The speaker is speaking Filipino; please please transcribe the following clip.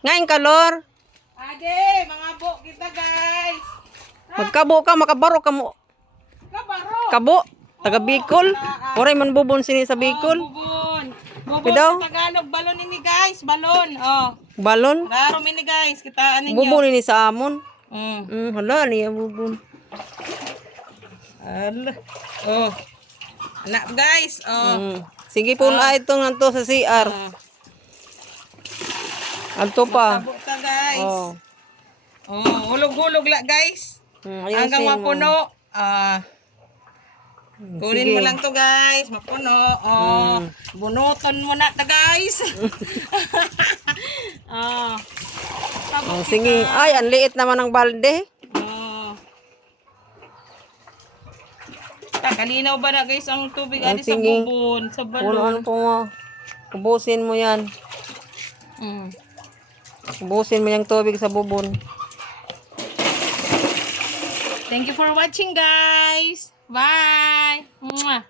Ngayon kalor. Ade, mga bo kita guys. Magkabo ka, makabaro ka mo. Kabaro. Kabo. Taga Bicol. Oray man bubon sini sa Bicol. Bubon. Bubon Pidaw? sa Tagalog. Balon ini guys. Balon. Oh. Balon. Raro ini guys. Kitaan ninyo. Bubon ini sa amon. Mm. Hala niya bubon. Ala. Oh. Anak guys. Oh. Sige po na itong nanto sa CR. Anto pa. Tabo ta guys. Oh. Oh, hulog-hulog la guys. Hanggang mapuno. Kunin mo lang to guys. Mapuno. Oh. Bunuton mo na ta guys. Oh. Oh, sige. Ay, ang liit naman ng balde. Oh. Kalinaw ba na guys ang tubig Oh, adi sa sige. bubon, sa Puno balon. po mo. Ubusin mo yan. Ubusin mo yung tubig sa bubon. Thank you for watching guys. Bye. Mwah.